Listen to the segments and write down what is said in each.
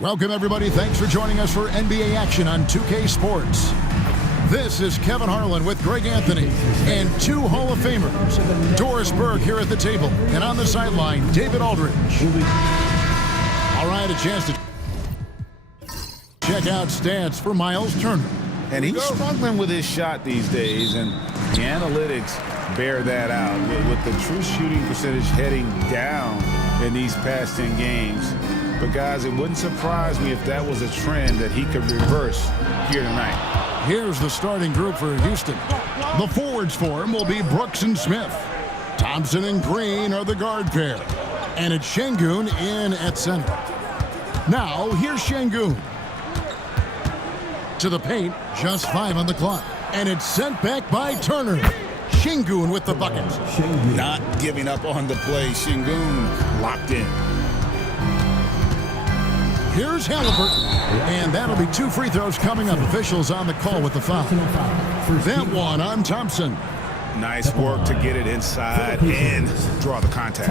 Welcome, everybody. Thanks for joining us for NBA action on 2K Sports. This is Kevin Harlan with Greg Anthony and two Hall of Famers. Doris Burke here at the table, and on the sideline, David Aldridge. All right, a chance to check out stats for Miles Turner. And he's struggling with his shot these days, and the analytics bear that out with the true shooting percentage heading down in these past 10 games. But, guys, it wouldn't surprise me if that was a trend that he could reverse here tonight. Here's the starting group for Houston. The forwards for him will be Brooks and Smith. Thompson and Green are the guard pair. And it's Şengün in at center. Now, here's Şengün. To the paint, just 5 on the clock. And it's sent back by Turner. Şengün with the bucket. Not giving up on the play. Şengün locked in. Here's Halliburton. And that'll be 2 free throws coming up. Officials on the call with the foul. That one on Thompson. Nice work to get it inside and draw the contact.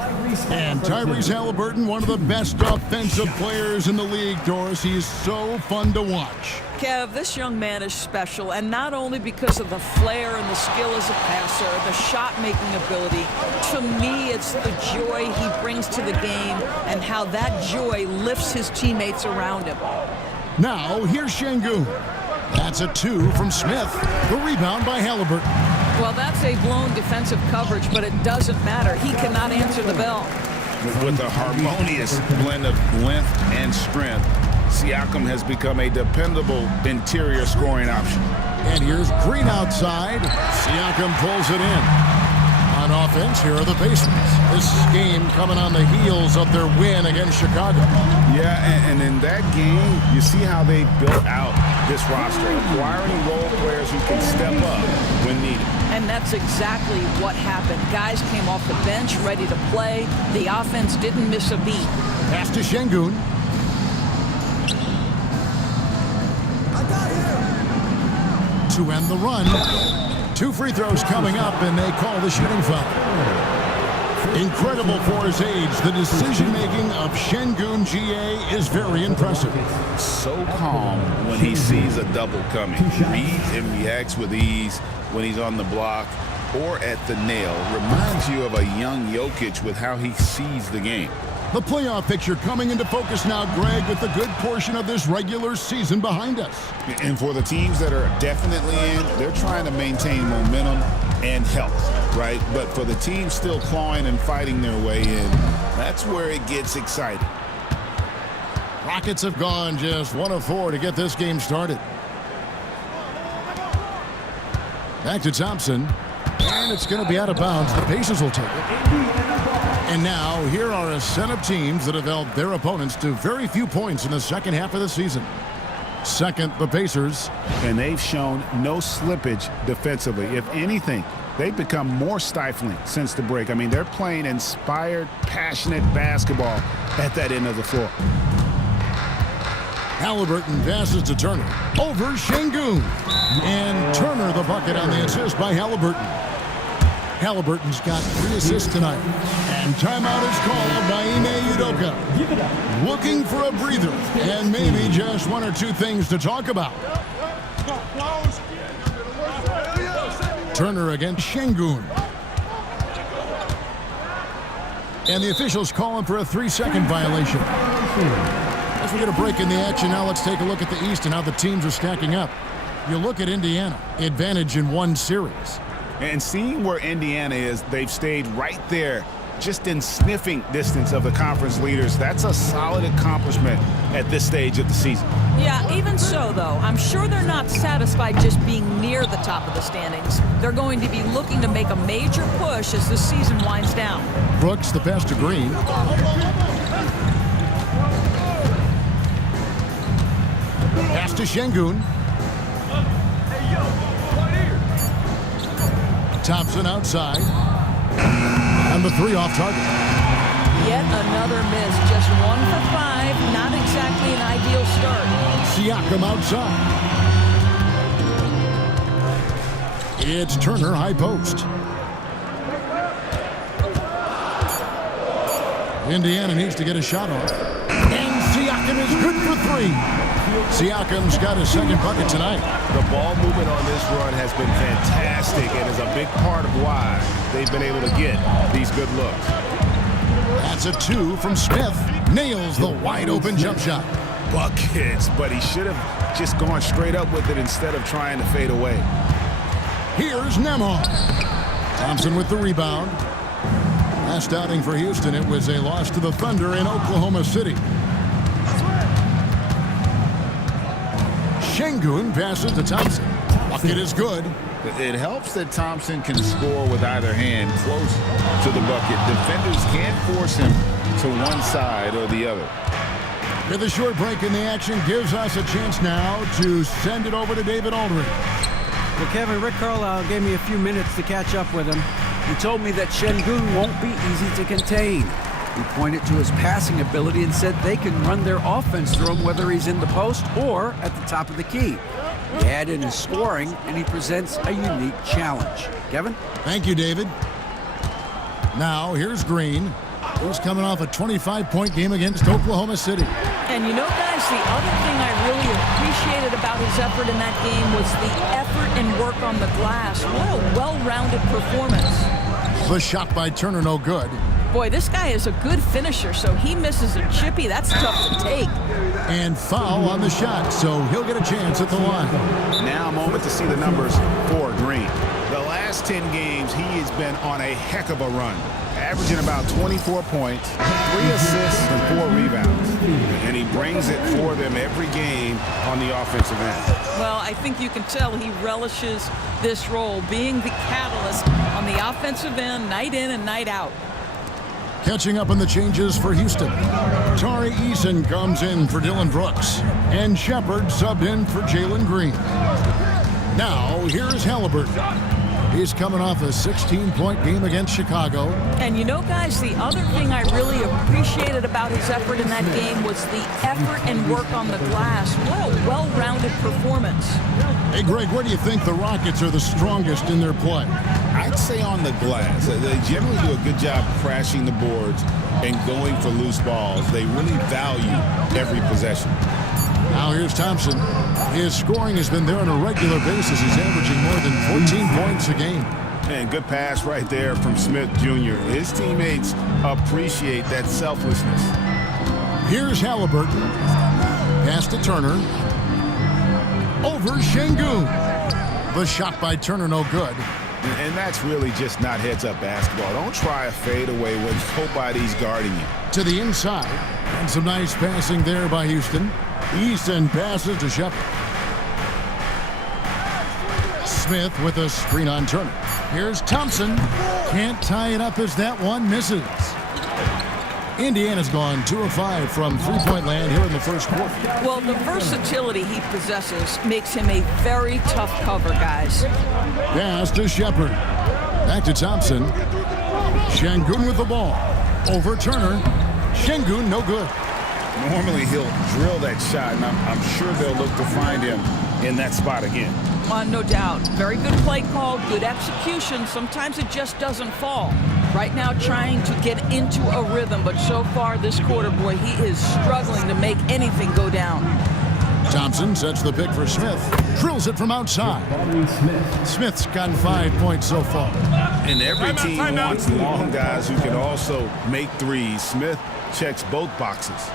And Tyrese Halliburton, one of the best offensive players in the league, Doris. He's so fun to watch. Kev, this young man is special, and not only because of the flair and the skill as a passer, the shot-making ability. To me, it's the joy he brings to the game and how that joy lifts his teammates around him. Now, here's Şengün. That's a 2 from Smith. The rebound by Halliburton. Well, that's a blown defensive coverage, but it doesn't matter. He cannot answer the bell. With a harmonious blend of length and strength, Siakam has become a dependable interior scoring option. And here's Green outside. Siakam pulls it in. On offense, here are the Pacers. This game coming on the heels of their win against Chicago. Yeah, and in that game, you see how they built out this roster, acquiring role players who can step up when needed. And that's exactly what happened. Guys came off the bench ready to play. The offense didn't miss a beat. Pass to Şengün. To end the run. 2 free throws coming up, and they call the shooting foul. Incredible for his age. The decision-making of Şengün GA is very impressive. So calm when he sees a double coming. Reads and reacts with ease when he's on the block or at the nail. Reminds you of a young Jokic with how he sees the game. The playoff picture coming into focus now, Greg, with a good portion of this regular season behind us. And for the teams that are definitely in, they're trying to maintain momentum and health, right? But for the teams still clawing and fighting their way in, that's where it gets exciting. Rockets have gone just 1 of 4 to get this game started. Back to Thompson, and it's going to be out of bounds. The Pacers will take it. And now, here are a set of teams that have held their opponents to very few points in the second half of the season. Second, the Pacers. And they've shown no slippage defensively. If anything, they've become more stifling since the break. I mean, they're playing inspired, passionate basketball at that end of the floor. Halliburton passes to Turner. Over Şengün. And Turner the bucket on the assist by Halliburton. Halliburton's got 3 assists tonight. And timeout is called by Ime Udoka. Looking for a breather and maybe just 1 or 2 things to talk about. Turner against Şengün. And the officials calling for a 3-second violation. As we get a break in the action, now let's take a look at the East and how the teams are stacking up. You look at Indiana, advantage in 1 series. And seeing where Indiana is, they've stayed right there, just in sniffing distance of the conference leaders. That's a solid accomplishment at this stage of the season. Yeah, even so, though, I'm sure they're not satisfied just being near the top of the standings. They're going to be looking to make a major push as the season winds down. Brooks, the pass to Green. Pass to Şengün. Thompson outside. And the 3 off target. Yet another miss. Just 1 for 5. Not exactly an ideal start. Siakam outside. It's Turner high post. Indiana needs to get a shot off. And Siakam is good for 3. Siakam's got his second bucket tonight. The ball movement on this run has been fantastic and is a big part of why they've been able to get these good looks. That's a 2 from Smith. Nails the wide-open jump shot. Buckets, but he should have just gone straight up with it instead of trying to fade away. Here's Nembhard. Thompson with the rebound. Last outing for Houston, it was a loss to the Thunder in Oklahoma City. Şengün passes to Thompson. Bucket is good. It helps that Thompson can score with either hand close to the bucket. Defenders can't force him to one side or the other. With a short break in the action gives us a chance now to send it over to David Aldridge. Well, Kevin, Rick Carlisle gave me a few minutes to catch up with him. He told me that Şengün won't be easy to contain. He pointed to his passing ability and said they can run their offense through him whether he's in the post or at the top of the key. He add in his scoring, and he presents a unique challenge. Kevin? Thank you, David. Now, here's Green, who's coming off a 25-point game against Oklahoma City. And you know, guys, the other thing I really appreciated about his effort in that game was the effort and work on the glass. What a well-rounded performance. The shot by Turner, no good. Boy, this guy is a good finisher, so he misses a chippy. That's tough to take. And foul on the shot, so he'll get a chance at the line. Now a moment to see the numbers for Green. The last 10 games, he has been on a heck of a run, averaging about 24 points, 3 assists, and 4 rebounds. And he brings it for them every game on the offensive end. Well, I think you can tell he relishes this role, being the catalyst on the offensive end, night in and night out. Catching up on the changes for Houston. Tari Eason comes in for Dylan Brooks. And Shepard subbed in for Jalen Green. Now, here's Halliburton. He's coming off a 16-point game against Chicago. And you know, guys, the other thing I really appreciated about his effort in that game was the effort and work on the glass. What a well-rounded performance. Hey, Greg, where do you think the Rockets are the strongest in their play? I'd say on the glass. They generally do a good job crashing the boards and going for loose balls. They really value every possession. Now here's Thompson. His scoring has been there on a regular basis. He's averaging more than 14 points a game. And good pass right there from Smith Jr. His teammates appreciate that selflessness. Here's Halliburton. Pass to Turner. Over Şengün. The shot by Turner, no good. And that's really just not heads-up basketball. Don't try a fadeaway when nobody's guarding you. To the inside. And some nice passing there by Houston. Eason passes to Shepard. Smith with a screen on Turner. Here's Thompson. Can't tie it up as that one misses. Indiana's gone 2 of 5 from three-point land here in the first quarter. Well, the versatility he possesses makes him a very tough cover, guys. Pass to Shepard. Back to Thompson. Şengün with the ball. Over Turner. Şengün, no good. Normally he'll drill that shot, and I'm sure they'll look to find him in that spot again. No doubt. Very good play call, good execution. Sometimes it just doesn't fall. Right now trying to get into a rhythm, but so far this quarter, boy, he is struggling to make anything go down. Thompson sets the pick for Smith. Drills it from outside. Smith's gotten 5 points so far. And every team wants long guys who can also make threes. Smith checks both boxes.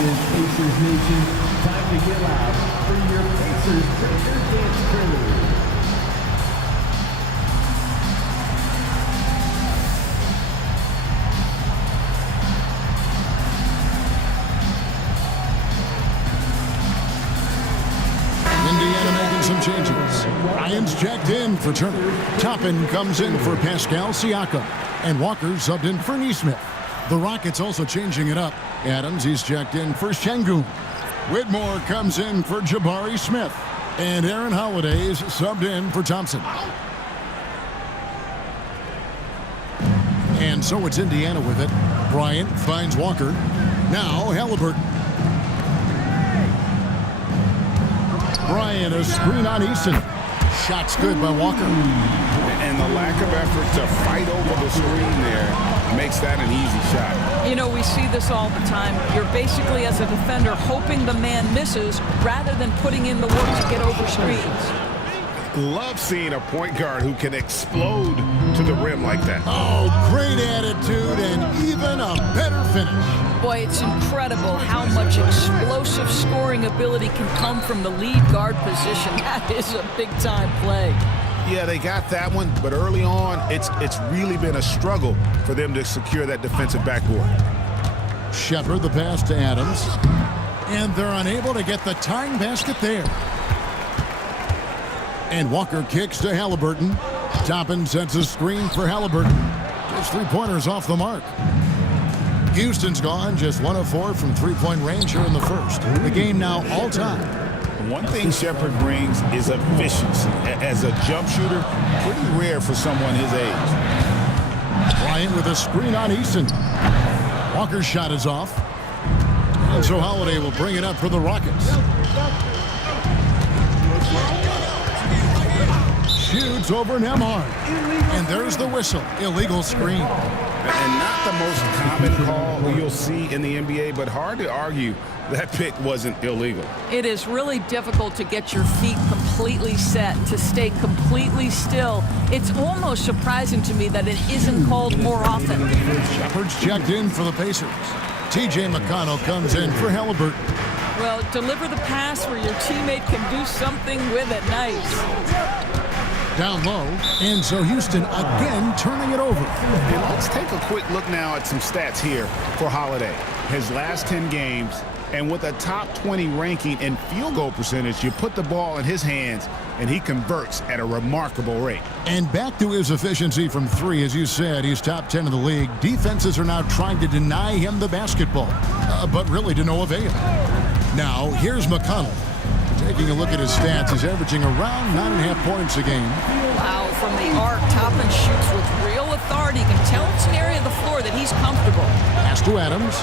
Pacers Nation, time to get loud for your Pacers Breaker Dance Crew. Indiana making some changes. Ryan's checked in for Turner. Toppin comes in for Pascal Siakam. And Walker subbed in for Nesmith. The Rockets also changing it up. Adams, he's checked in for Şengün. Whitmore comes in for Jabari Smith. And Aaron Holiday's subbed in for Thompson. And so it's Indiana with it. Bryant finds Walker. Now Halliburton. Bryant, a screen on Eason. Shot's good by Walker. And the lack of effort to fight over the screen there makes that an easy shot. You know, we see this all the time. You're basically, as a defender, hoping the man misses rather than putting in the work to get over screens. Love seeing a point guard who can explode to the rim like that. Oh, great attitude and even a better finish. Boy, it's incredible how much explosive scoring ability can come from the lead guard position. That is a big-time play. Yeah, they got that one, but early on, it's really been a struggle for them to secure that defensive backboard. Shepard, the pass to Adams. And they're unable to get the tying basket there. And Walker kicks to Halliburton. Toppin sets a screen for Halliburton. His three-pointers off the mark. Houston's gone, just 1 of 4 from three-point range here in the first. The game now all-time. One thing Shepard brings is efficiency. As a jump shooter, pretty rare for someone his age. Bryant with a screen on Easton. Walker's shot is off. And so Holiday will bring it up for the Rockets. Shoots over Nembhard. And there's the whistle. Illegal screen. And not the most common call you'll see in the NBA, but hard to argue that pick wasn't illegal. It is really difficult to get your feet completely set, to stay completely still. It's almost surprising to me that it isn't called more often. Shepard's checked in for the Pacers. T.J. McConnell comes in for Halliburton. Well, deliver the pass where your teammate can do something with it. Nice. Down low, and so Houston again turning it over. And let's take a quick look now at some stats here for Holiday. His last 10 games, and with a top 20 ranking in field goal percentage, you put the ball in his hands, and he converts at a remarkable rate. And back to his efficiency from three, as you said, he's top 10 in the league. Defenses are now trying to deny him the basketball, but really to no avail. Now, here's McConnell. Taking a look at his stats, he's averaging around 9.5 points a game. Wow, from the arc, Toppin shoots with real authority. You can tell it's an area of the floor that he's comfortable. Pass to Adams.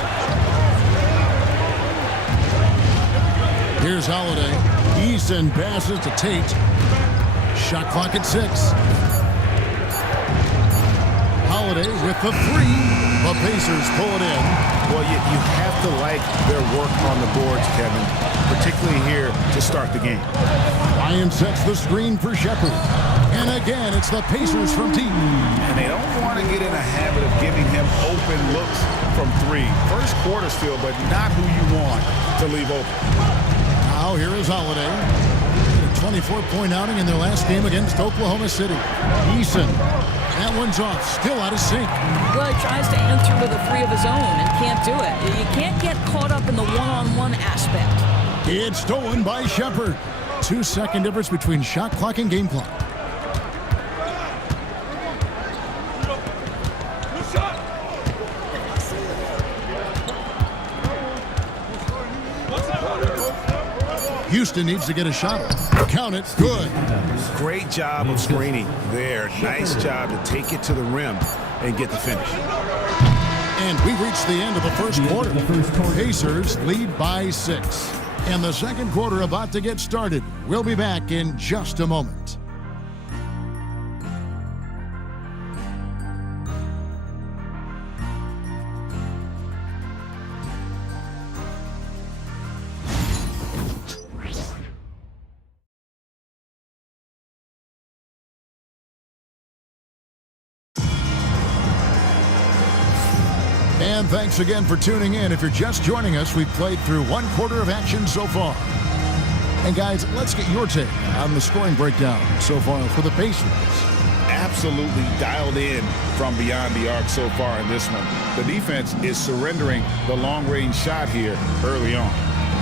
Here's Holiday. Easton passes to Tate. Shot clock at 6. Holiday with the three. The Pacers pull it in. Well, you have to like their work on the boards, Kevin, particularly here to start the game. Ryan sets the screen for Shepard. And again, it's the Pacers from deep. And they don't want to get in a habit of giving him open looks from three. First quarter still, but not who you want to leave open. Now here is Holiday. A 24-point outing in their last game against Oklahoma City. Eason. That one's off. Still out of sync. Well, he tries to enter with a three of his own and can't do it. You can't get caught up in the one-on-one aspect. It's stolen by Shepard. 2-second difference between shot clock and game clock. Houston needs to get a shot off. Count it. Good. Great job of screening there. Nice job to take it to the rim and get the finish. And we reached the end of the first quarter. Pacers lead by 6. And the second quarter about to get started. We'll be back in just a moment. And thanks again for tuning in. If you're just joining us, we've played through one quarter of action so far. And guys, let's get your take on the scoring breakdown so far for the Pacers. Absolutely dialed in from beyond the arc so far in this one. The defense is surrendering the long-range shot here early on.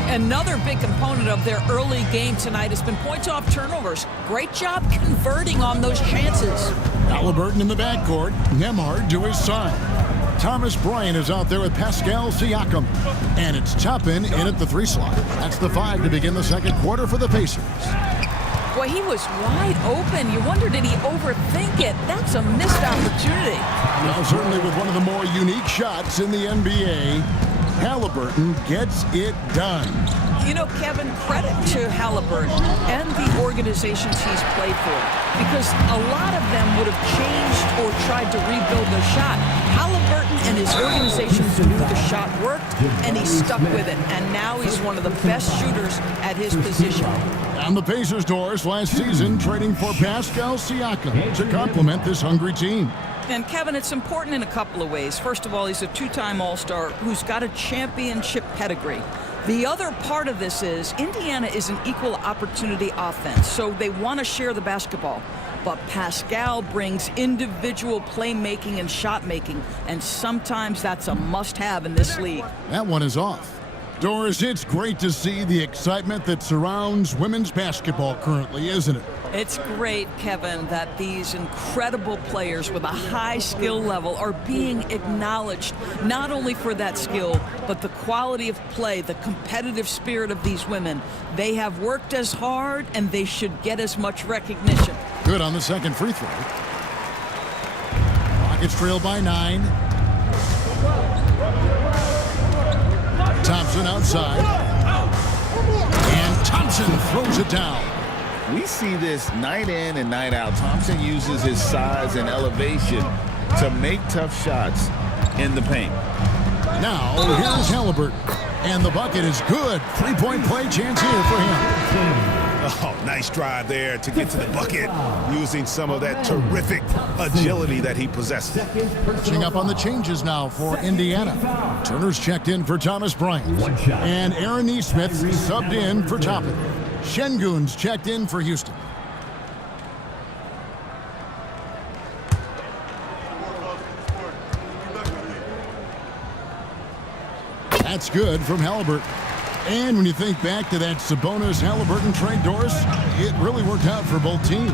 Another big component of their early game tonight has been points off turnovers. Great job converting on those chances. Halliburton in the backcourt. Nembhard to his side. Thomas Bryant is out there with Pascal Siakam. And it's Toppin in at the 3 slot. That's the 5 to begin the second quarter for the Pacers. Boy, he was wide open. You wonder, did he overthink it? That's a missed opportunity. Well, certainly with one of the more unique shots in the NBA, Halliburton gets it done. You know, Kevin, credit to Halliburton and the organizations he's played for, because a lot of them would have changed or tried to rebuild their shot. Halliburton and his organizations knew the shot worked, and he stuck with it. And now he's one of the best shooters at his position. And the Pacers, Doris, last season trading for Pascal Siakam to complement this hungry team. And Kevin, it's important in a couple of ways. First of all, he's a two-time All-Star who's got a championship pedigree. The other part of this is Indiana is an equal opportunity offense, so they want to share the basketball. But Pascal brings individual playmaking and shot making, and sometimes that's a must-have in this league. That one is off. Doris, it's great to see the excitement that surrounds women's basketball currently, isn't it? It's great, Kevin, that these incredible players with a high skill level are being acknowledged, not only for that skill, but the quality of play, the competitive spirit of these women. They have worked as hard, and they should get as much recognition. Good on the second free throw. Rockets trail by 9. Thompson outside. And Thompson throws it down. We see this night in and night out. Thompson uses his size and elevation to make tough shots in the paint. Now, here's Halliburton. And the bucket is good. Three-point play chance here for him. Oh, nice drive there to get to the bucket, using some of that terrific agility that he possesses. Catching up on the changes now for Indiana. Turner's checked in for Thomas Bryant. And Aaron Nesmith subbed in for Toppin. Şengün's checked in for Houston. That's good from Halliburton. And when you think back to that Sabonis-Halliburton trade, Doris, it really worked out for both teams.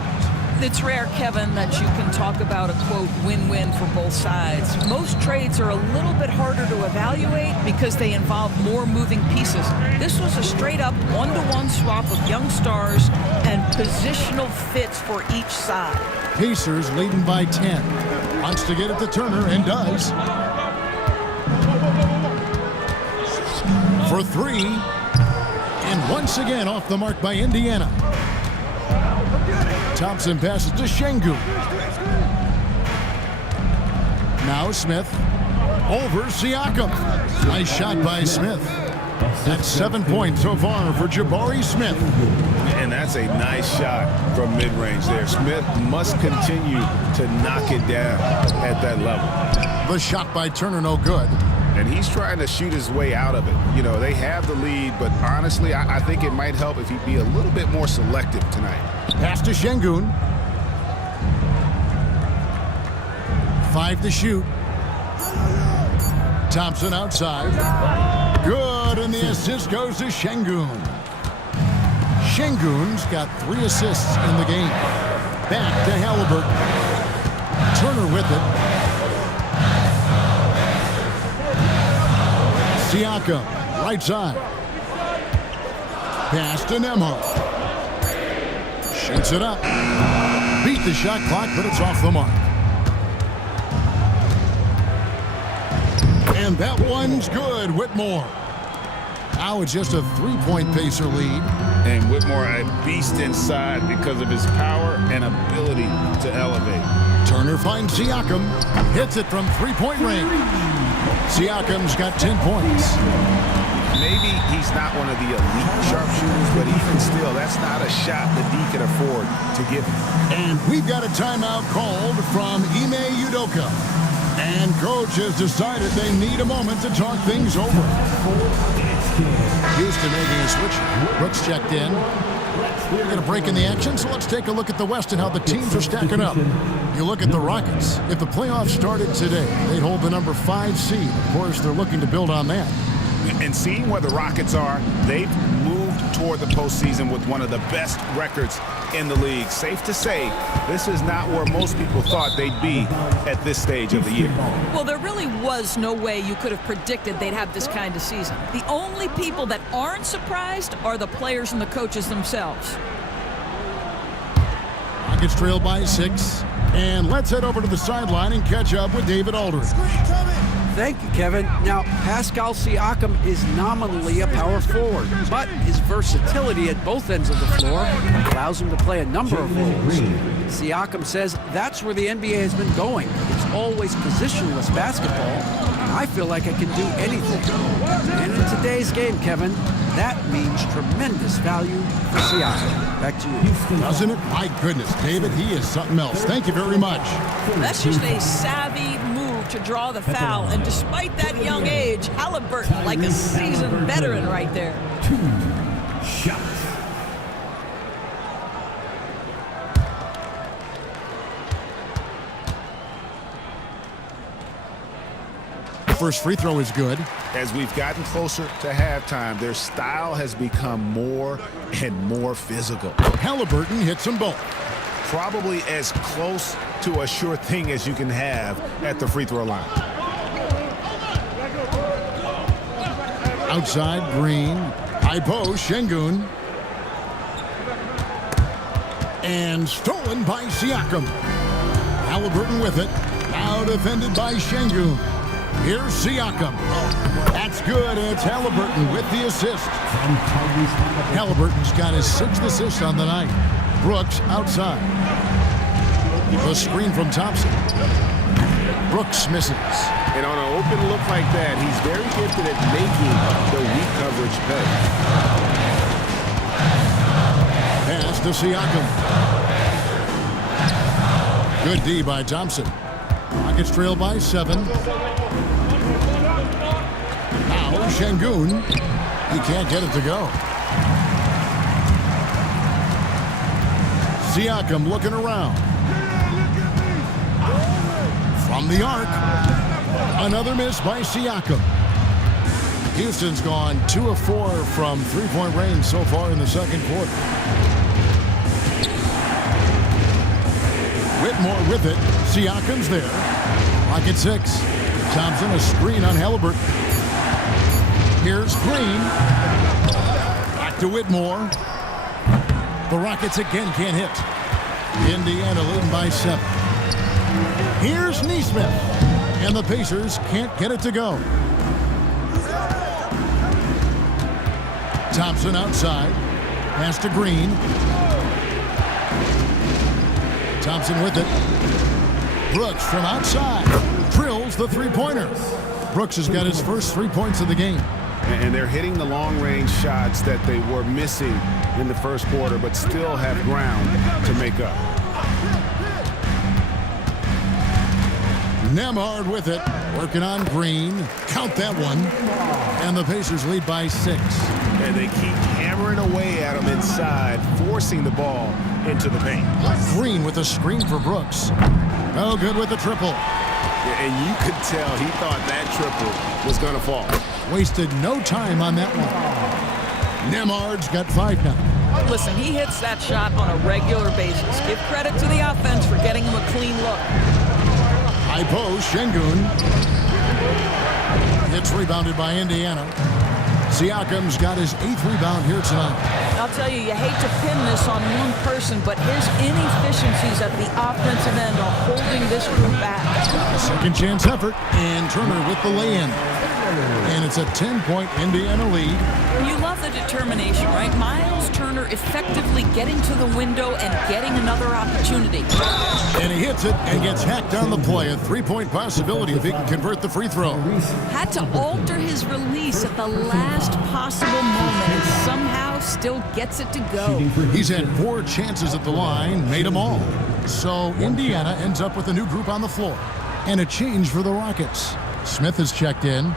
It's rare, Kevin, that you can talk about a, quote, win-win for both sides. Most trades are a little bit harder to evaluate because they involve more moving pieces. This was a straight-up one-to-one swap of young stars and positional fits for each side. Pacers leading by 10. Wants to get it to Turner and does. For 3. And once again off the mark by Indiana. Thompson passes to Şengün. Now Smith. Over Siakam. Nice shot by Smith. That's 7 points so far for Jabari Smith. And that's a nice shot from mid-range there. Smith must continue to knock it down at that level. The shot by Turner, no good. And he's trying to shoot his way out of it. You know, they have the lead, but honestly, I think it might help if he'd be a little bit more selective tonight. Pass to Şengün. 5 to shoot. Thompson outside. Good, and the assist goes to Şengün. Şengün's got 3 assists in the game. Back to Halliburton. Turner with it. Siakam, right side. Pass to Nemo. Shoots it up. Beat the shot clock, but it's off the mark. And that one's good, Whitmore. Now it's just a 3-point Pacer lead. And Whitmore a beast inside because of his power and ability to elevate. Turner finds Siakam. Hits it from 3-point range. Siakam's got 10 points. Maybe he's not one of the elite sharpshooters, but even still, that's not a shot that he can afford to give him. And we've got a timeout called from Ime Udoka. And coach has decided they need a moment to talk things over. Houston making a switch. Brooks checked in. We're going to break in the action, so let's take a look at the West and how the teams are stacking up. You look at the Rockets. If the playoffs started today, they'd hold the number 5 seed. Of course, they're looking to build on that. And seeing where the Rockets are, they've moved toward the postseason with one of the best records in the league. Safe to say, this is not where most people thought they'd be at this stage of the year. Well, there really was no way you could have predicted they'd have this kind of season. The only people that aren't surprised are the players and the coaches themselves. Rockets trail by 6. And let's head over to the sideline and catch up with David Aldridge. Thank you, Kevin. Now, Pascal Siakam is nominally a power forward, but his versatility at both ends of the floor allows him to play a number of roles. Siakam says that's where the NBA has been going. It's always positionless basketball, and I feel like I can do anything. And in today's game, Kevin, that means tremendous value for Siakam. Back to you. Doesn't it? My goodness, David, he is something else. Thank you very much. That's just a savvy move to draw the foul, and despite that young age, Halliburton like a seasoned veteran right there. 2 shots. First free throw is good. As we've gotten closer to halftime, their style has become more and more physical. Halliburton hits them both. Probably as close to a sure thing as you can have at the free throw line. Outside, Green. High post, Şengün. And stolen by Siakam. Halliburton with it. Now defended by Şengün. Here's Siakam. That's good. It's Halliburton with the assist. Halliburton's got his 6th assist on the night. Brooks outside. The screen from Thompson. Brooks misses. And on an open look like that, he's very gifted at making the weak coverage pay. Pass to Siakam. Good D by Thompson. Rockets trail by 7. Now Şengün. He can't get it to go. Siakam looking around. From the arc. Another miss by Siakam. Houston's gone 2 of 4 from three-point range so far in the second quarter. Whitmore with it. Siakam's there. Rocket 6. Thompson a screen on Halliburton. Here's Green. Back to Whitmore. The Rockets again can't hit. Indiana leading by 7. Here's Nesmith. And the Pacers can't get it to go. Thompson outside. Pass to Green. Thompson with it. Brooks from outside. Drills the three-pointer. Brooks has got his first 3 points of the game. And they're hitting the long-range shots that they were missing in the first quarter, but still have ground to make up. Nembhard with it. Working on Green. Count that one. And the Pacers lead by 6. And they keep hammering away at him inside, forcing the ball into the paint. Green with a screen for Brooks. No good with the triple. And you could tell he thought that triple was going to fall. Wasted no time on that one. Nembhard's got 5 now. Listen, he hits that shot on a regular basis. Give credit to the offense for getting him a clean look. High post, Şengün. It's rebounded by Indiana. Siakam's got his 8th rebound here tonight. I'll tell you, you hate to pin this on one person, but his inefficiencies at the offensive end are holding this group back. Second chance effort, and Turner with the lay-in. And it's a 10-point Indiana lead. You love the determination, right? Miles Turner effectively getting to the window and getting another opportunity. And he hits it and gets hacked on the play. A 3-point possibility if he can convert the free throw. Had to alter his release at the last possible moment and somehow still gets it to go. He's had 4 chances at the line, made them all. So Indiana ends up with a new group on the floor. And a change for the Rockets. Smith has checked in.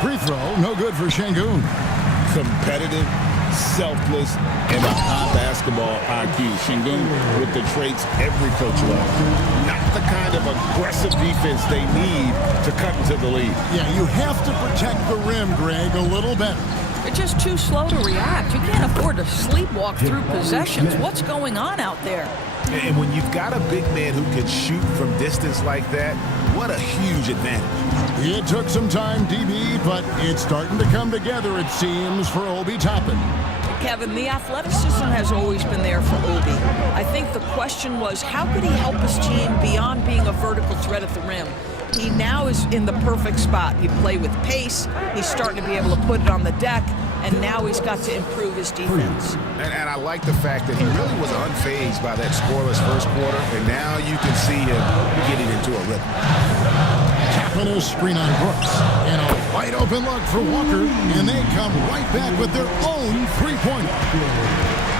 Free throw, no good for Şengün. Competitive, selfless, and a high basketball IQ. Şengün with the traits every coach loves. Not the kind of aggressive defense they need to cut into the lead. Yeah, you have to protect the rim, Greg, a little better. They're just too slow to react. You can't afford to sleepwalk through possessions. What's going on out there? And when you've got a big man who can shoot from distance like that, what a huge advantage. It took some time, DB, but it's starting to come together, it seems, for Obi Toppin. Kevin, the athleticism has always been there for Obi. I think the question was, how could he help his team beyond being a vertical threat at the rim? He now is in the perfect spot. You play with pace, he's starting to be able to put it on the deck, and now he's got to improve his defense. And I like the fact that he really was unfazed by that scoreless first quarter, and now you can see him getting into a rhythm. Tapping a screen on Brooks, and a wide open look for Walker, and they come right back with their own three-pointer.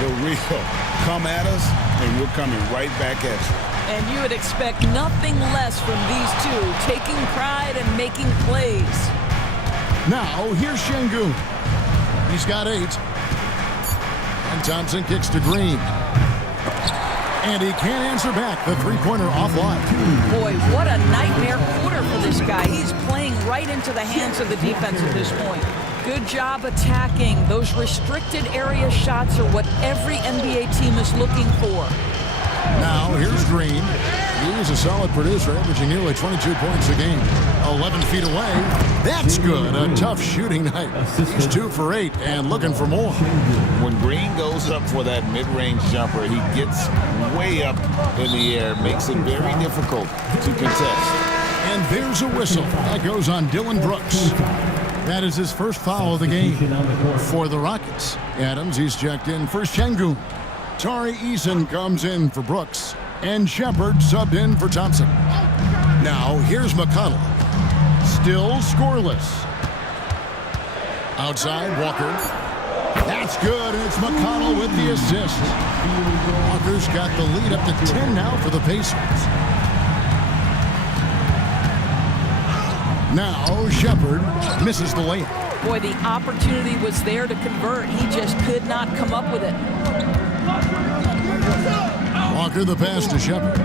The real come at us, and we're coming right back at you. And you would expect nothing less from these two, taking pride and making plays. Now, here's Şengün. He's got 8. And Thompson kicks to Green. And he can't answer back. The three-pointer offline. Boy, what a nightmare quarter for this guy. He's playing right into the hands of the defense at this point. Good job attacking. Those restricted area shots are what every NBA team is looking for. Now, here's Green. He's a solid producer, averaging nearly 22 points a game. 11 feet away. That's good. A tough shooting night. He's 2 for 8 and looking for more. When Green goes up for that mid-range jumper, he gets way up in the air, makes it very difficult to contest. And there's a whistle. That goes on Dylan Brooks. That is his first foul of the game for the Rockets. Adams, he's checked in for Şengün. Tari Eason comes in for Brooks. And Shepard subbed in for Thompson. Now, here's McConnell. Still scoreless. Outside, Walker. That's good, and it's McConnell with the assist. Walker's got the lead up to 10 now for the Pacers. Now, Shepard misses the layup. Boy, the opportunity was there to convert. He just could not come up with it. Walker the pass to Shepard.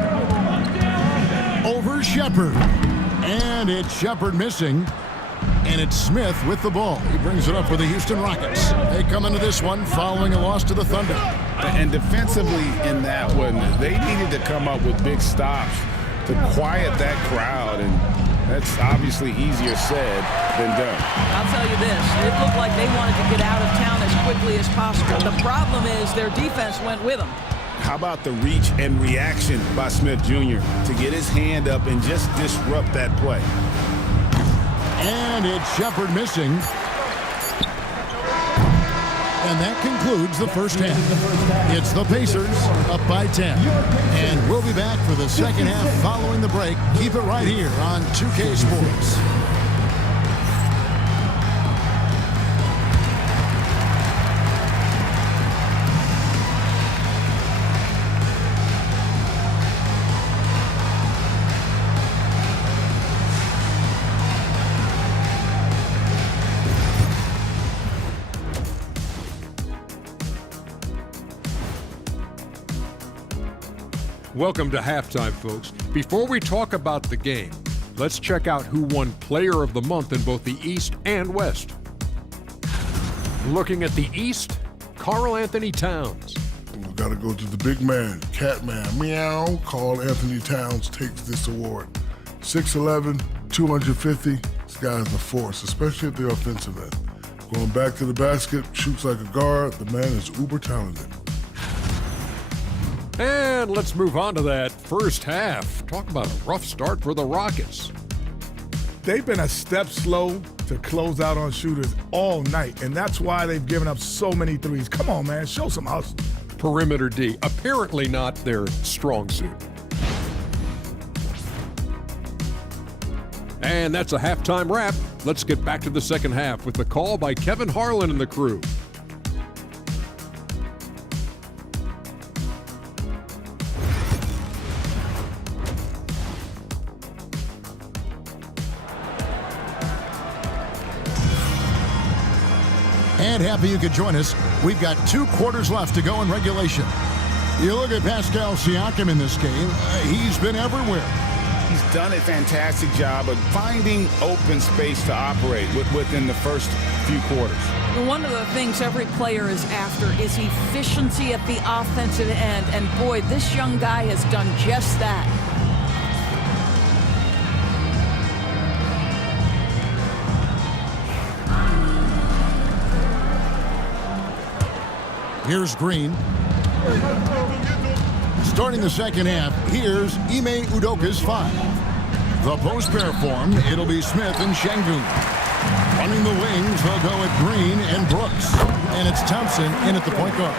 Over Shepard. And it's Shepard missing. And it's Smith with the ball. He brings it up for the Houston Rockets. They come into this one following a loss to the Thunder. And defensively in that one, they needed to come up with big stops to quiet that crowd. And that's obviously easier said than done. I'll tell you this, it looked like they wanted to get out of town as quickly as possible. The problem is their defense went with them. How about the reach and reaction by Smith Jr. to get his hand up and just disrupt that play? And it's Shepard missing. And that concludes the first half. It's the Pacers up by 10. And we'll be back for the second half following the break. Keep it right here on 2K Sports. Welcome to halftime, folks. Before we talk about the game, let's check out who won Player of the Month in both the East and West. Looking at the East, Karl Anthony Towns. We got to go to the big man, Catman, meow. Karl Anthony Towns takes this award. 6'11", 250. This guy's a force, especially at the offensive end. Going back to the basket, shoots like a guard. The man is uber talented. And let's move on to that first half. Talk about a rough start for the Rockets. They've been a step slow to close out on shooters all night, and that's why they've given up so many threes. Come on, man, show some hustle. Perimeter D, apparently not their strong suit. And that's a halftime wrap. Let's get back to the second half with the call by Kevin Harlan and the crew. And happy you could join us. We've got 2 quarters left to go in regulation. You look at Pascal Siakam in this game, he's been everywhere. He's done a fantastic job of finding open space to operate within the first few quarters. One of the things every player is after is efficiency at the offensive end. And boy, this young guy has done just that. Here's Green. Starting the second half, here's Ime Udoka's 5. The post pair form, it'll be Smith and Şengün. Running the wings, they'll go at Green and Brooks. And it's Thompson in at the point guard.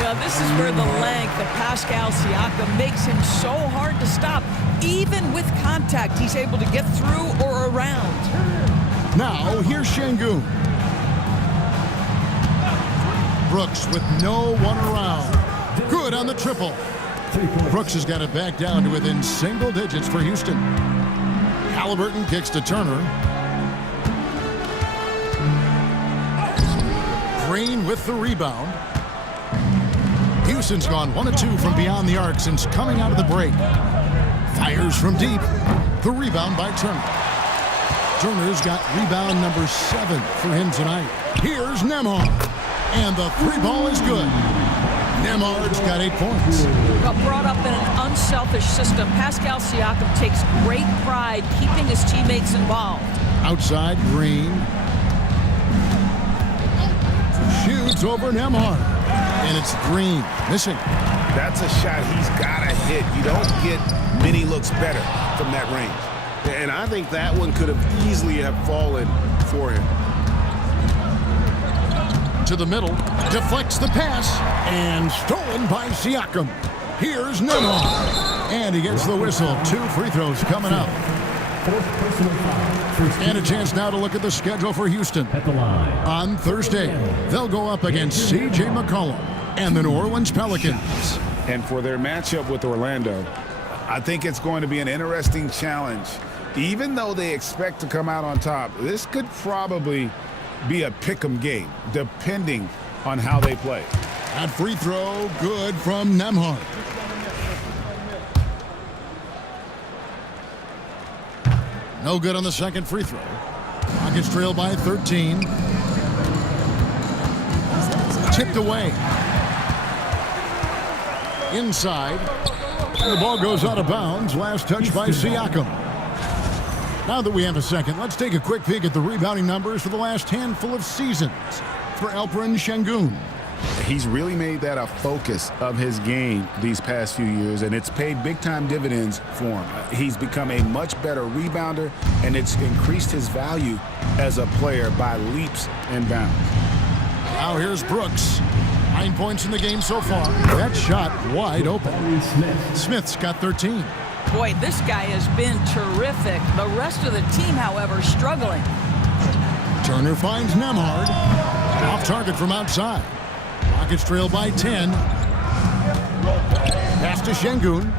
Now, this is where the length of Pascal Siakam makes him so hard to stop. Even with contact, he's able to get through or around. Now, here's Şengün. Brooks with no one around. Good on the triple. Brooks has got it back down to within single digits for Houston. Halliburton kicks to Turner. Green with the rebound. Houston's gone 1 of 2 from beyond the arc since coming out of the break. Fires from deep. The rebound by Turner. Turner's got rebound number 7 for him tonight. Here's Nembhard. And the 3-ball is good. Nembhard's got 8 points. Well, brought up in an unselfish system, Pascal Siakam takes great pride keeping his teammates involved. Outside, Green. Shoots over Nembhard. And it's Green missing. That's a shot he's got to hit. You don't get many looks better from that range. And I think that one could have easily have fallen for him. To the middle, deflects the pass, and stolen by Siakam. Here's Nembhard. And he gets the whistle. 2 free throws coming up. And a chance now to look at the schedule for Houston. At the line. On Thursday, they'll go up against C.J. McCollum and the New Orleans Pelicans. And for their matchup with Orlando, I think it's going to be an interesting challenge. Even though they expect to come out on top, this could probably be a pick'em game, depending on how they play. That free throw, good from Nembhard. No good on the second free throw. Rockets trail by 13. Tipped away. Inside. The ball goes out of bounds. Last touch by Siakam. Now that we have a second, let's take a quick peek at the rebounding numbers for the last handful of seasons for Alperen Şengün. He's really made that a focus of his game these past few years, and it's paid big-time dividends for him. He's become a much better rebounder, and it's increased his value as a player by leaps and bounds. Now here's Brooks. 9 points in the game so far. That shot wide open. Smith's got 13. Boy, this guy has been terrific. The rest of the team, however, struggling. Turner finds Nembhard. Off target from outside. Rockets trail by 10. Pass to Şengün.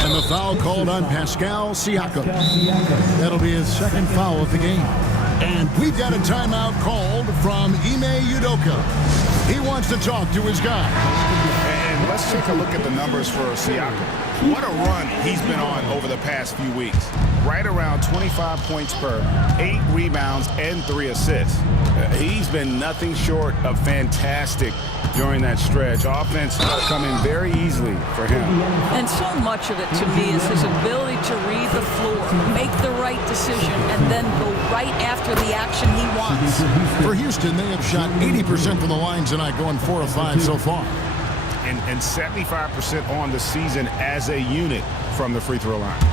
And the foul called on Pascal Siakam. That'll be his second foul of the game. And we've got a timeout called from Ime Udoka. He wants to talk to his guys. And let's take a look at the numbers for Siakam. What a run he's been on over the past few weeks. Right around 25 points per, 8 rebounds, and 3 assists. He's been nothing short of fantastic during that stretch. Offense coming very easily for him. And so much of it, to me, is his ability to read the floor, make the right decision, and then go right after the action he wants. For Houston, they have shot 80% from the line tonight, going 4 of 5 so far. And 75% on the season as a unit from the free throw line.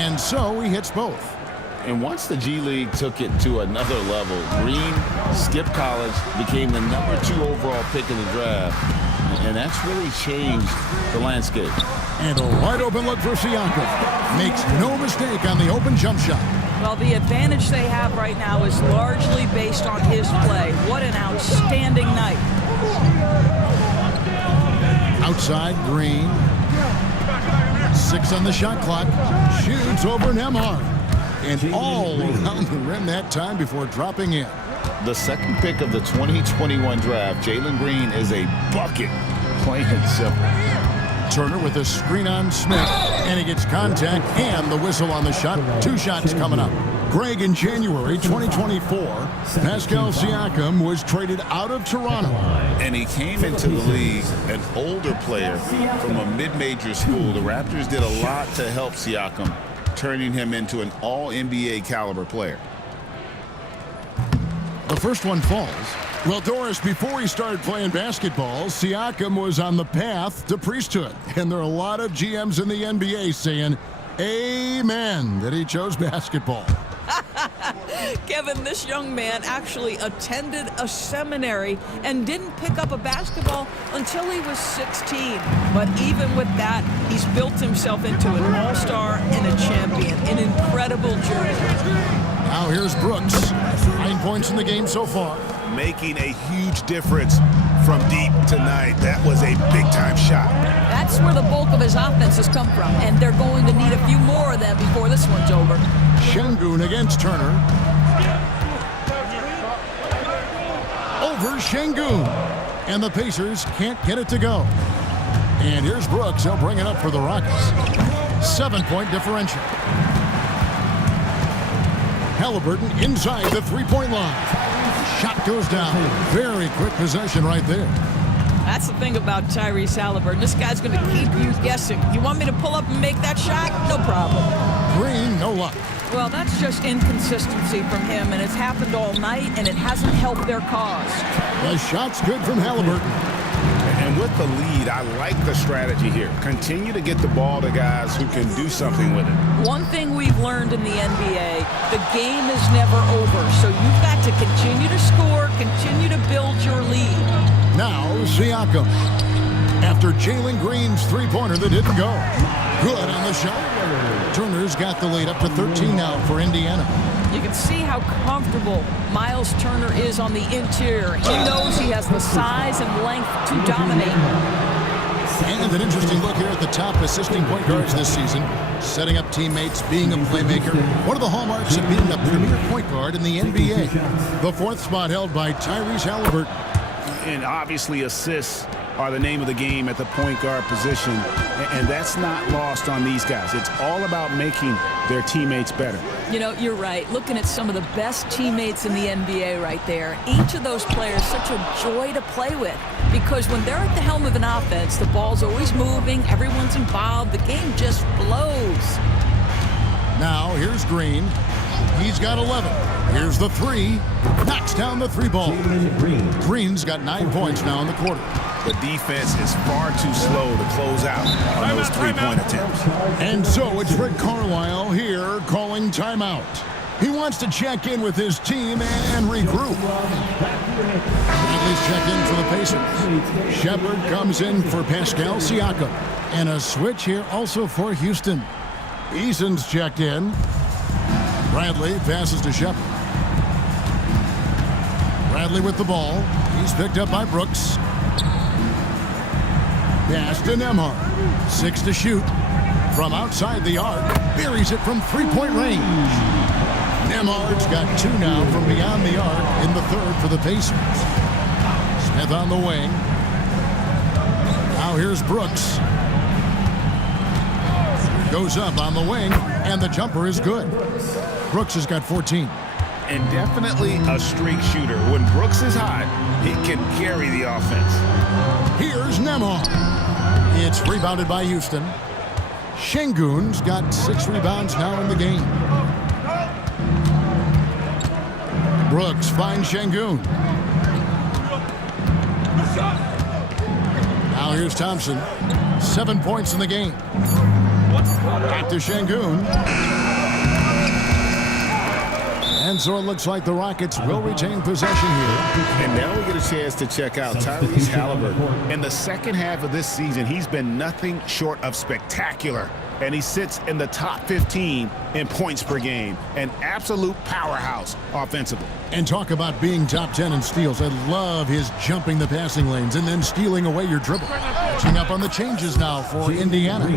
And so he hits both. And once the G League took it to another level, Green skipped college, became the #2 overall pick in the draft, and that's really changed the landscape. And a wide open look for Siakam. Makes no mistake on the open jump shot. Well, the advantage they have right now is largely based on his play. What an outstanding night. Outside, Green. 6 on the shot clock. Shoots over Nembhard. And all around the rim that time before dropping in. The second pick of the 2021 draft, Jalen Green is a bucket, plain and simple. Turner with a screen on Smith, and he gets contact and the whistle on the shot. 2 shots coming up. Greg, in January 2024, Pascal Siakam was traded out of Toronto. And he came into the league an older player from a mid-major school. The Raptors did a lot to help Siakam turning him into an all-NBA caliber player. The first one falls. Well, Doris, before he started playing basketball, Siakam was on the path to priesthood. And there are a lot of GMs in the NBA saying, amen, that he chose basketball. Kevin, this young man actually attended a seminary and didn't pick up a basketball until he was 16. But even with that, he's built himself into an all-star and a champion. An incredible journey. Now here's Brooks. 9 points in the game so far. Making a huge difference from deep tonight. That was a big-time shot. That's where the bulk of his offense has come from, and they're going to need a few more of them before this one's over. Şengün against Turner. Over Şengün. And the Pacers can't get it to go. And here's Brooks. He'll bring it up for the Rockets. 7-point differential. Halliburton inside the three-point line. Shot goes down. Very quick possession right there. That's the thing about Tyrese Halliburton. This guy's going to keep you guessing. You want me to pull up and make that shot? No problem. Green, no luck. Well, that's just inconsistency from him, and it's happened all night, and it hasn't helped their cause. The shot's good from Halliburton. And with the lead, I like the strategy here. Continue to get the ball to guys who can do something with it. One thing we've learned in the NBA, the game is never over, so you've got to continue to score, continue to build your lead. Now, Siakam. After Jalen Green's three-pointer that didn't go. Good on the shot. Turner's got the lead up to 13 now for Indiana. You can see how comfortable Miles Turner is on the interior. He knows he has the size and length to dominate. And an interesting look here at the top assisting point guards this season. Setting up teammates, being a playmaker. One of the hallmarks of being a premier point guard in the NBA. The fourth spot held by Tyrese Halliburton. And obviously assists are the name of the game at the point guard position. And that's not lost on these guys. It's all about making their teammates better. You know, you're right. Looking at some of the best teammates in the NBA right there. Each of those players such a joy to play with. Because when they're at the helm of an offense, the ball's always moving, everyone's involved, the game just flows. Now, here's Green. He's got 11. Here's the three. Knocks down the three ball. Green's got 9 points now in the quarter. The defense is far too slow to close out on those three-point attempts. And so it's Rick Carlisle here calling timeout. He wants to check in with his team and regroup. Bradley's check in for the Pacers. Shepard comes in for Pascal Siakam. And a switch here also for Houston. Eason's checked in. Bradley passes to Shepard. Bradley with the ball. He's picked up by Brooks. Pass to Nembhard. 6 to shoot. From outside the arc. Buries it from three-point range. Nembhard's got 2 now from beyond the arc in the third for the Pacers. Smith on the wing. Now here's Brooks. Goes up on the wing, and the jumper is good. Brooks has got 14. And definitely a streak shooter. When Brooks is hot, he can carry the offense. Here's Nembhard. It's rebounded by Houston. Şengün's got 6 rebounds now in the game. Brooks finds Şengün. Now here's Thompson. 7 points in the game. Back to Şengün. And so it looks like the Rockets will retain possession here. And now we get a chance to check out Tyrese Halliburton. In the second half of this season, he's been nothing short of spectacular. And he sits in the top 15 in points per game. An absolute powerhouse offensively. And talk about being top 10 in steals. I love his jumping the passing lanes and then stealing away your dribble. Catching up on the changes now for Indiana.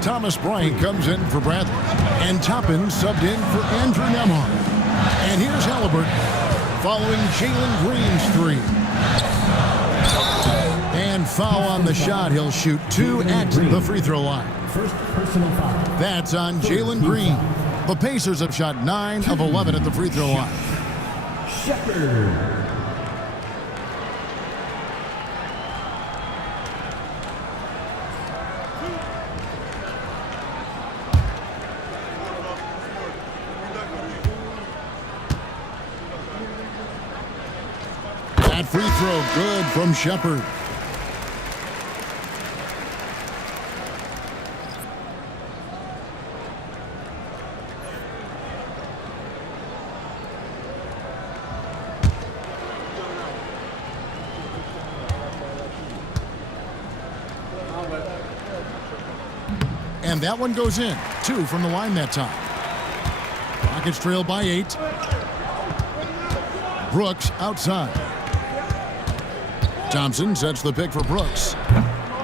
Thomas Bryant comes in for Bradley. And Toppin subbed in for Andrew Nembhard. And here's Halliburton following Jalen Green's 3. And foul on the shot. He'll shoot 2 at the free throw line. First personal foul. That's on Jalen Green. The Pacers have shot 9 of 11 at the free throw line. Shepard. That free throw good from Shepard. And that one goes in. 2 from the line that time. Rockets trail by 8. Brooks outside. Thompson sets the pick for Brooks.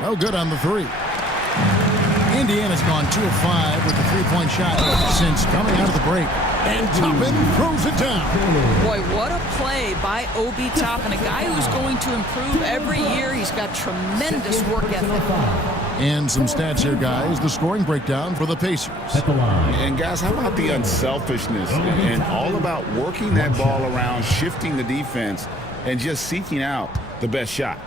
No good on the 3. Indiana's gone 2 of 5 with the three-point shot since coming out of the break. And Toppin throws it down. Boy, what a play by Obi Toppin, a guy who's going to improve every year. He's got tremendous work ethic. And some stats here, guys. The scoring breakdown for the Pacers. And guys, how about the unselfishness and all about working that ball around, shifting the defense, and just seeking out the best shot.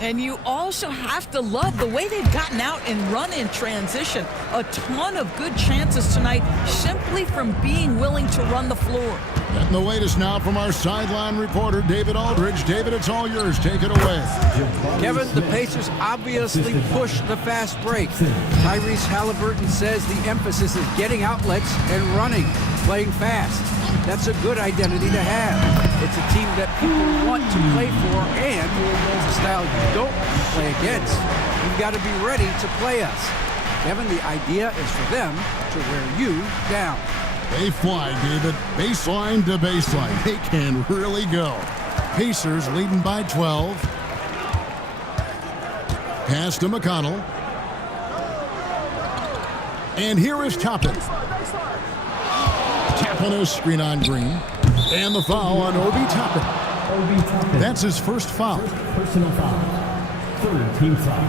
And you also have to love the way they've gotten out and run in transition. A ton of good chances tonight simply from being willing to run the floor. Getting the latest now from our sideline reporter, David Aldridge. David, it's all yours. Take it away. Kevin, the Pacers obviously push the fast break. Tyrese Halliburton says the emphasis is getting outlets and running, playing fast. That's a good identity to have. It's a team that people want to play for, and it's a style you don't want to play against. You've got to be ready to play us. Kevin, the idea is for them to wear you down. They fly, David. Baseline to baseline. They can really go. Pacers leading by 12. Pass to McConnell. And here is Toppin. Tapping a screen on Green. And the foul on Obi Toppin. That's his first foul. Personal foul. 3rd team foul.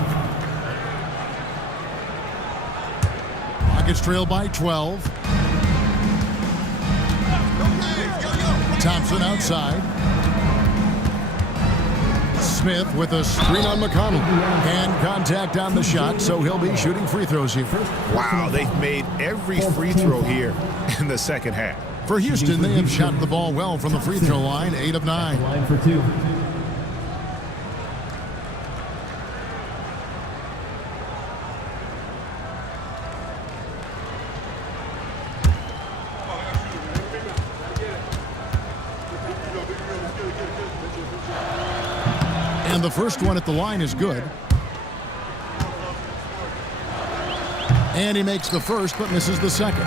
Rockets trail by 12. Thompson outside. Smith with a screen on McConnell. And contact on the shot, so he'll be shooting free throws here. Wow, they've made every free throw here in the second half. For Houston, they have shot the ball well from the free throw line, 8 of 9. Line for 2. And the first one at the line is good. And he makes the first, but misses the second.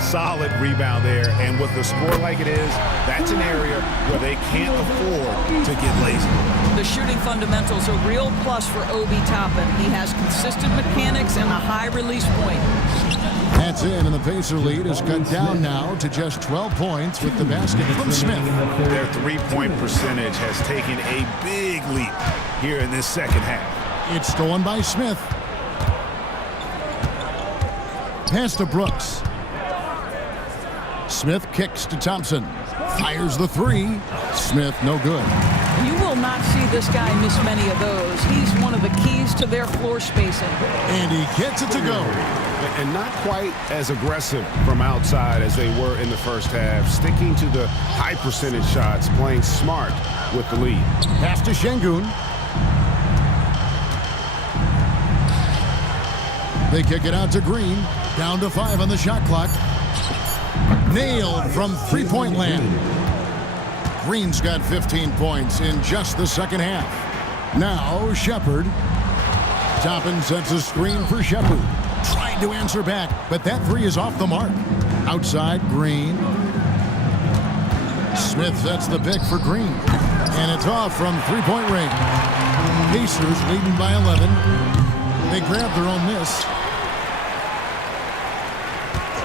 Solid rebound there, and with the score like it is, that's an area where they can't afford to get lazy. The shooting fundamentals a real plus for Obi Toppin. He has consistent mechanics and a high release point. That's in, and the Pacer lead is cut down now to just 12 points with the basket from Smith. Their three-point percentage has taken a big leap here in this second half. It's stolen by Smith. Pass to Brooks. Smith kicks to Thompson. Fires the 3. Smith, no good. You will not see this guy miss many of those. He's one of the keys to their floor spacing. And he gets it to go. And not quite as aggressive from outside as they were in the first half. Sticking to the high percentage shots, playing smart with the lead. Pass to Şengün. They kick it out to Green. Down to 5 on the shot clock. Nailed from three-point land. Green's got 15 points in just the second half. Now Shepard. Toppin sets a screen for Shepard. Tried to answer back, but that 3 is off the mark. Outside, Green. Smith sets the pick for Green. And it's off from three-point range. Pacers leading by 11. They grab their own miss.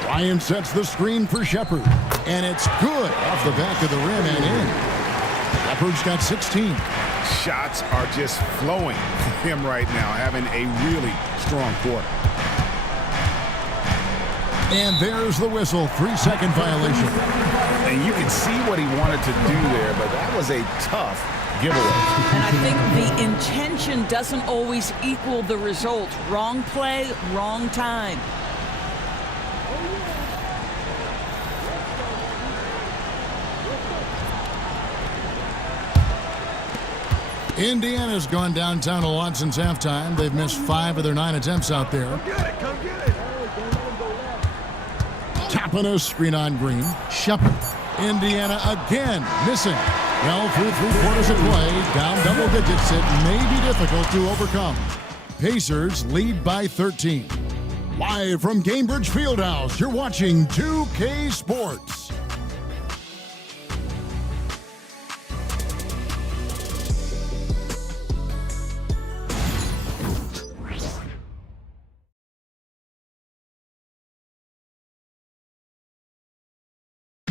Ryan sets the screen for Shepard. And it's good off the back of the rim and in. Shepard's got 16. Shots are just flowing for him right now, having a really strong quarter. And there's the whistle. 3-second violation. And you can see what he wanted to do there, but that was a tough giveaway. And I think the intention doesn't always equal the result. Wrong play, wrong time. Indiana's gone downtown a lot since halftime. They've missed 5 of their 9 attempts out there. Tapping a screen on Green. Shepard. Indiana again missing. Well, through 3 quarters of play, down double digits, it may be difficult to overcome. Pacers lead by 13. Live from Gainbridge Fieldhouse, you're watching 2K Sports.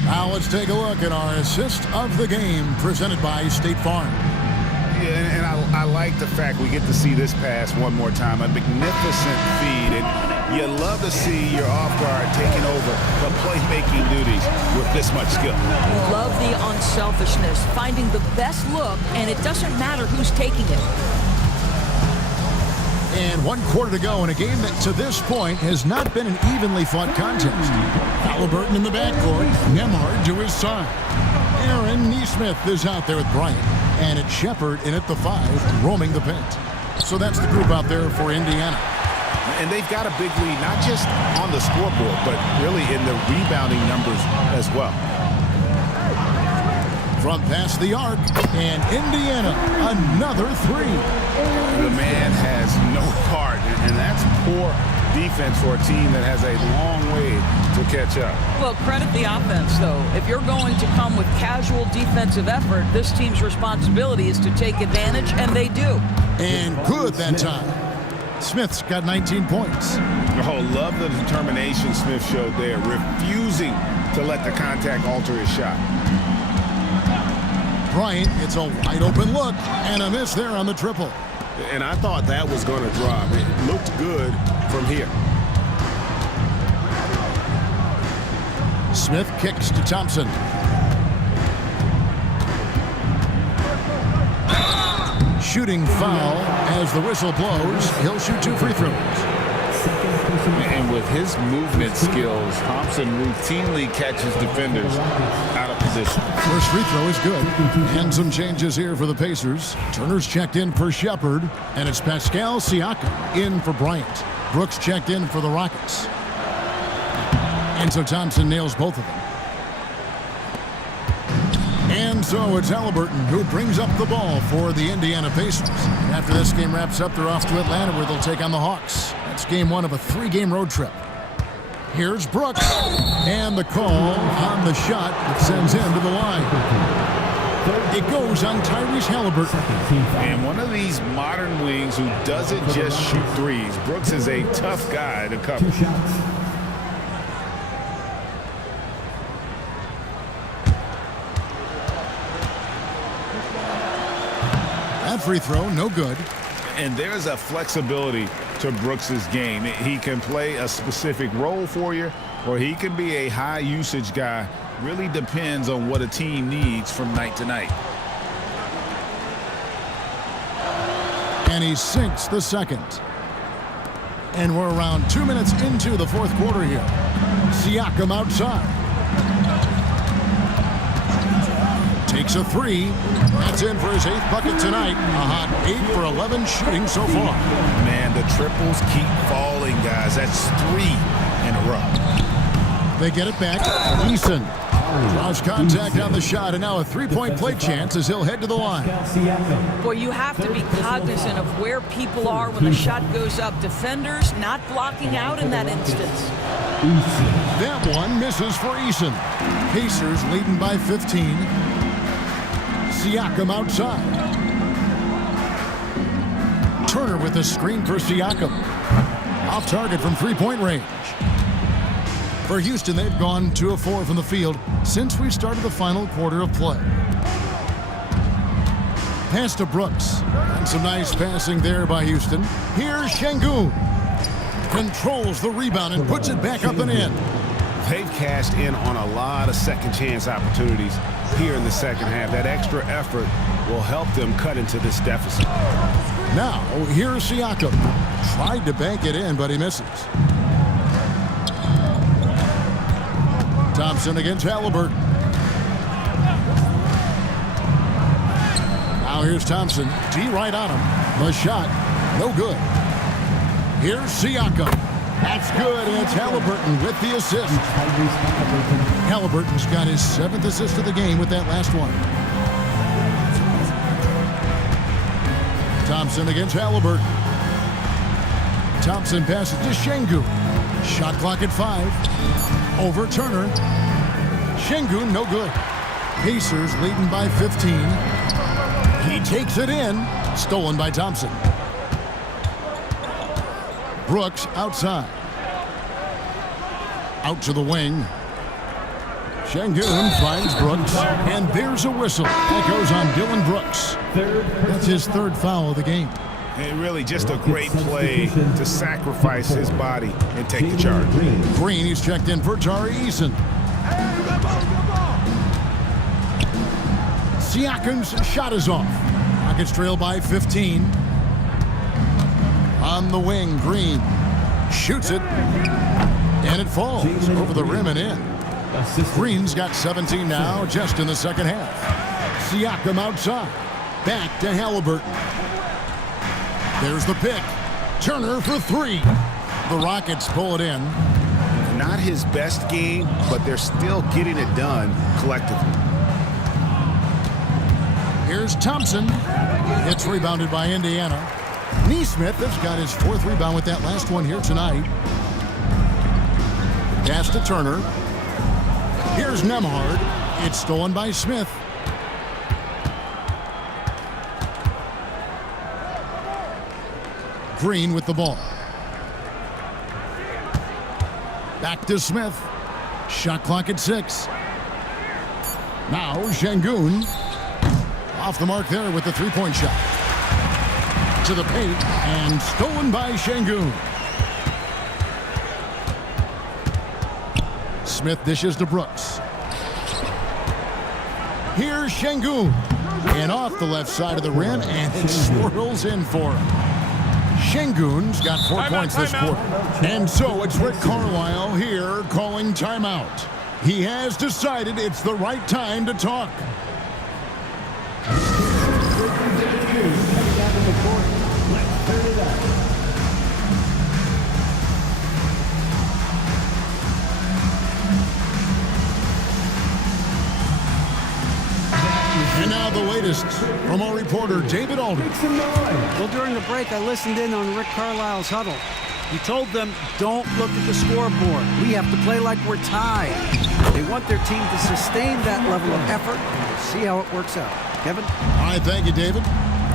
Now let's take a look at our assist of the game presented by State Farm. Yeah, and I like the fact we get to see this pass one more time. A magnificent feed, and you love to see your off guard taking over the playmaking duties with this much skill. Love the unselfishness, finding the best look, and it doesn't matter who's taking it. And 1 quarter to go in a game that to this point has not been an evenly fought contest. Halliburton in the backcourt, Nemhard to his side. Aaron Neesmith is out there with Bryant. And it's Shepard in at the 5, roaming the paint. So that's the group out there for Indiana. And they've got a big lead, not just on the scoreboard, but really in the rebounding numbers as well. From past the arc, and Indiana, another 3. The man has no heart, and that's poor defense for a team that has a long way to catch up. Well, credit the offense, though. If you're going to come with casual defensive effort, this team's responsibility is to take advantage, and they do. And good that time. Smith's got 19 points. Oh, love the determination Smith showed there, refusing to let the contact alter his shot. Bryant gets a wide open look, and a miss there on the triple. And I thought that was going to drop. It looked good from here. Smith kicks to Thompson. Shooting foul as the whistle blows. He'll shoot 2 free throws. And with his movement skills, Thompson routinely catches defenders out of position. First free throw is good. And some changes here for the Pacers. Turner's checked in for Shepard, and it's Pascal Siakam in for Bryant. Brooks checked in for the Rockets. And so Thompson nails both of them. And so it's Halliburton who brings up the ball for the Indiana Pacers. After this game wraps up, they're off to Atlanta where they'll take on the Hawks. That's game 1 of a 3-game road trip. Here's Brooks. And the call on the shot that sends him to the line. It goes on Tyrese Halliburton. And one of these modern wings who doesn't just shoot threes. Brooks is a tough guy to cover. That free throw, no good. And there's a flexibility to Brooks's game. He can play a specific role for you, or he can be a high usage guy. Really depends on what a team needs from night to night. And he sinks the second. And we're around 2 minutes into the 4th quarter here. Siakam outside. Takes a 3. That's in for his 8th bucket tonight. A hot 8 for 11 shooting so far. Man, the triples keep falling, guys. That's 3 in a row. They get it back. Eason draws contact on the shot, and now a 3-point play chance as he'll head to the line. Boy, you have to be cognizant of where people are when the shot goes up. Defenders not blocking out in that instance. That one misses for Eason. Pacers leading by 15. Siakam outside. Turner with a screen for Siakam. Off target from 3-point range. For Houston, they've gone 2 of 4 from the field since we started the final quarter of play. Pass to Brooks. And some nice passing there by Houston. Here's Şengün. Controls the rebound and puts it back up and in. They've cashed in on a lot of second chance opportunities here in the second half. That extra effort will help them cut into this deficit. Now, here's Siakam. Tried to bank it in, but he misses. Thompson against Halliburton. Now Now here's Thompson. D right on him. The shot, no good. Here's Siakam. That's good, and it's Halliburton with the assist. Halliburton's got his 7th assist of the game with that last one. Thompson against Halliburton. Thompson passes to Şengün. Shot clock at 5. Over Turner. Şengün, no good. Pacers leading by 15. He takes it in. Stolen by Thompson. Brooks outside. Out to the wing. Şengün finds Brooks, and there's a whistle. That goes on Dylan Brooks. That's his 3rd foul of the game. And really just a great play to sacrifice his body and take the charge. Green, he's checked in for Tari Eason. Siakam's shot is off. Rockets trail by 15. On the wing, Green shoots it, and it falls over the rim and in. Green's got 17 now, just in the second half. Siakam outside. Back to Halliburton. There's the pick. Turner for 3. The Rockets pull it in. Not his best game, but they're still getting it done collectively. Here's Thompson. It's rebounded by Indiana. Nesmith has got his 4th rebound with that last one here tonight. Pass to Turner. Here's Nembhard. It's stolen by Smith. Green with the ball. Back to Smith. Shot clock at 6. Now Şengün. Off the mark there with the 3-point shot. To the paint, and stolen by Şengün. Smith dishes to Brooks. Here's Şengün. And off the left side of the rim, and it swirls in for him. Şengün's got 4 points this quarter. And so it's Rick Carlisle here calling timeout. He has decided it's the right time to talk. And now the latest from our reporter, David Aldridge. Well, during the break, I listened in on Rick Carlisle's huddle. He told them, don't look at the scoreboard. We have to play like we're tied. They want their team to sustain that level of effort, and we'll see how it works out. Kevin? All right, thank you, David.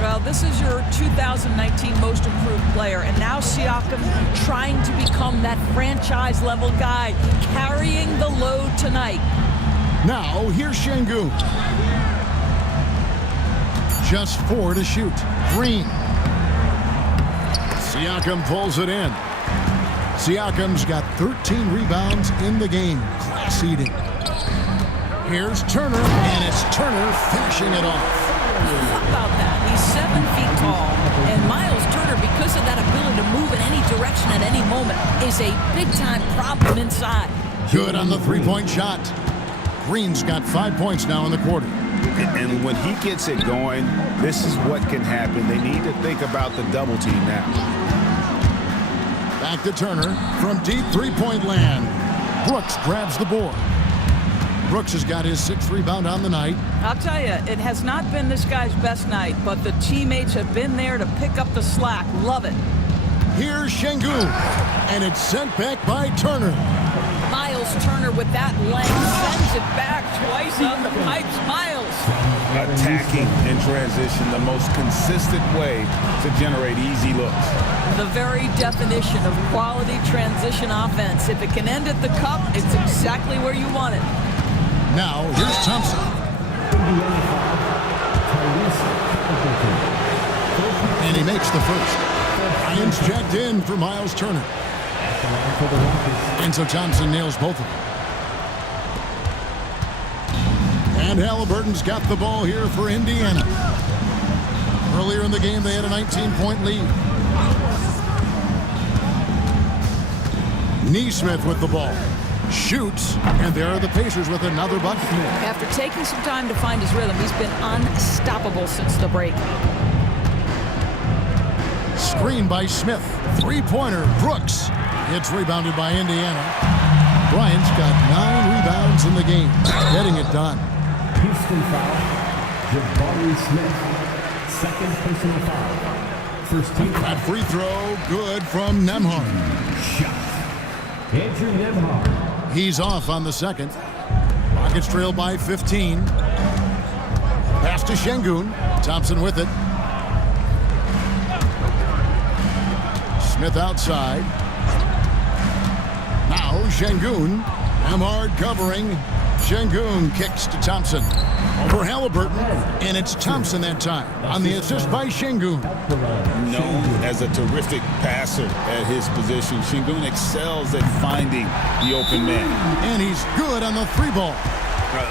Well, this is your 2019 most improved player, and now Siakam trying to become that franchise-level guy, carrying the load tonight. Now, here's Şengün. Just 4 to shoot. Green. Siakam pulls it in. Siakam's got 13 rebounds in the game. Class eating. Here's Turner, and it's Turner finishing it off. How about that? He's 7 feet tall, and Miles Turner, because of that ability to move in any direction at any moment, is a big-time problem inside. Good on the 3-point shot. Green's got 5 points now in the quarter. And when he gets it going, this is what can happen. They need to think about the double team now. Back to Turner from deep 3-point land. Brooks grabs the board. Brooks has got his 6th rebound on the night. I'll tell you, it has not been this guy's best night, but the teammates have been there to pick up the slack. Love it. Here's Şengün, and it's sent back by Turner. Miles Turner with that length sends it back twice on the pipes. Miles. Attacking in transition, the most consistent way to generate easy looks. The very definition of quality transition offense. If it can end at the cup, it's exactly where you want it. Now, here's Thompson. And he makes the first. Irons checked in for Miles Turner. And so Thompson nails both of them. And Halliburton's got the ball here for Indiana. Earlier in the game, they had a 19-point lead. Nesmith with the ball. shoots, and there are the Pacers with another bucket. After taking some time to find his rhythm, he's been unstoppable since the break. Screen by Smith. Three-pointer, Brooks. It's rebounded by Indiana. Bryant's got 9 rebounds in the game, getting it done. Houston foul. Jabari Smith. Second personal foul. First team foul. That free throw, good from Nembhard. Shot. Andrew Nembhard. He's off on the second. Rockets trail by 15. Pass to Şengün. Thompson with it. Smith outside. Now Şengün. Nembhard covering. Şengün kicks to Thompson. Over Halliburton, and it's Thompson that time on the assist by Şengün. Known as a terrific passer at his position, Şengün excels at finding the open man. And he's good on the three ball.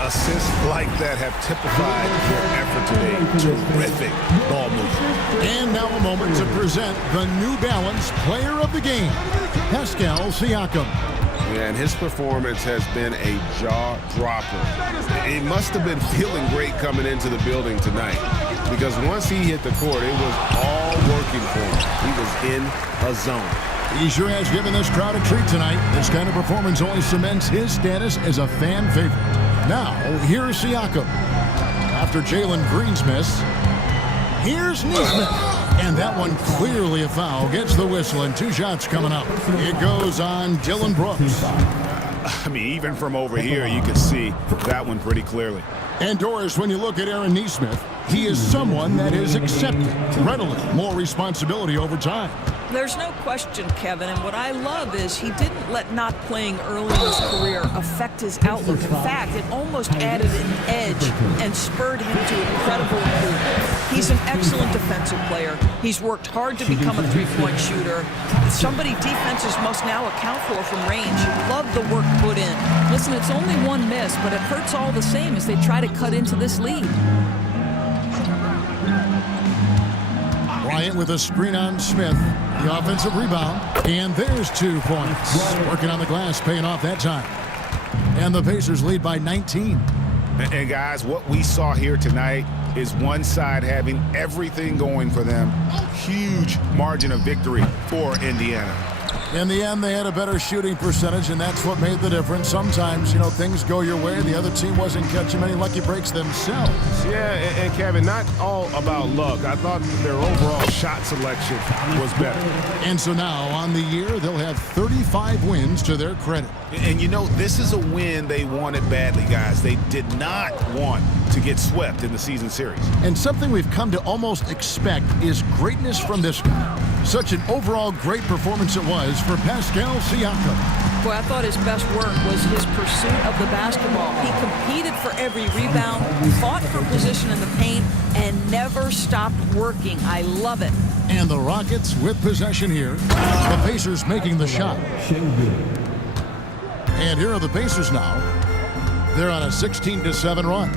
Assists like that have typified their effort today. Terrific ball movement. And now a moment to present the New Balance Player of the Game, Pascal Siakam. Yeah, and his performance has been a jaw-dropper. He must have been feeling great coming into the building tonight, because once he hit the court, it was all working for him. He was in a zone. He sure has given this crowd a treat tonight. This kind of performance only cements his status as a fan favorite. Now, here's Siakam. After Jalen Green's miss, here's Nesmith. And that one clearly a foul. Gets the whistle, and 2 shots coming up. It goes on Dillon Brooks. I mean, even from over here, you can see that one pretty clearly. And Doris, when you look at Aaron Nesmith, he is someone that is accepted readily more responsibility over time. There's no question, Kevin, and what I love is he didn't let not playing early in his career affect his outlook. In fact, it almost added an edge and spurred him to incredible improvement. He's an excellent defensive player. He's worked hard to become a three-point shooter. Somebody defenses must now account for from range. Love the work put in. Listen, it's only one miss, but it hurts all the same as they try to cut into this lead. Bryant with a screen on Smith. The offensive rebound. And there's 2 points. Working on the glass, paying off that time. And the Pacers lead by 19. And guys, what we saw here tonight is one side having everything going for them. Huge margin of victory for Indiana. In the end, they had a better shooting percentage, and that's what made the difference. Sometimes, you know, things go your way. The other team wasn't catching many lucky breaks themselves. Yeah, and Kevin, not all about luck. I thought their overall shot selection was better. And so now, on the year, they'll have 35 wins to their credit. And you know, this is a win they wanted badly, guys. They did not want to get swept in the season series. And something we've come to almost expect is greatness from this guy. Such an overall great performance it was for Pascal Siakam. Boy, I thought his best work was his pursuit of the basketball. He competed for every rebound, fought for position in the paint, and never stopped working. I love it. And the Rockets with possession here. The Pacers making the shot. And here are the Pacers now. They're on a 16-7 run.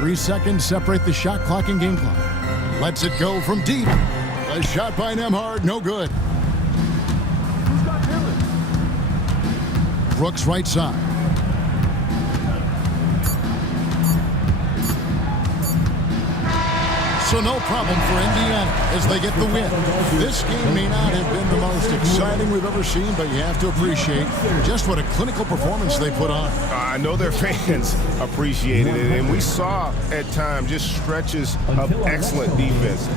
3 seconds separate the shot clock and game clock. Lets it go from deep. A shot by Nembhard, no good. Brooks right side. So no problem for Indiana as they get the win. This game may not have been the most exciting we've ever seen, but you have to appreciate just what a clinical performance they put on. I know their fans appreciated it, and we saw at times just stretches of excellent defense.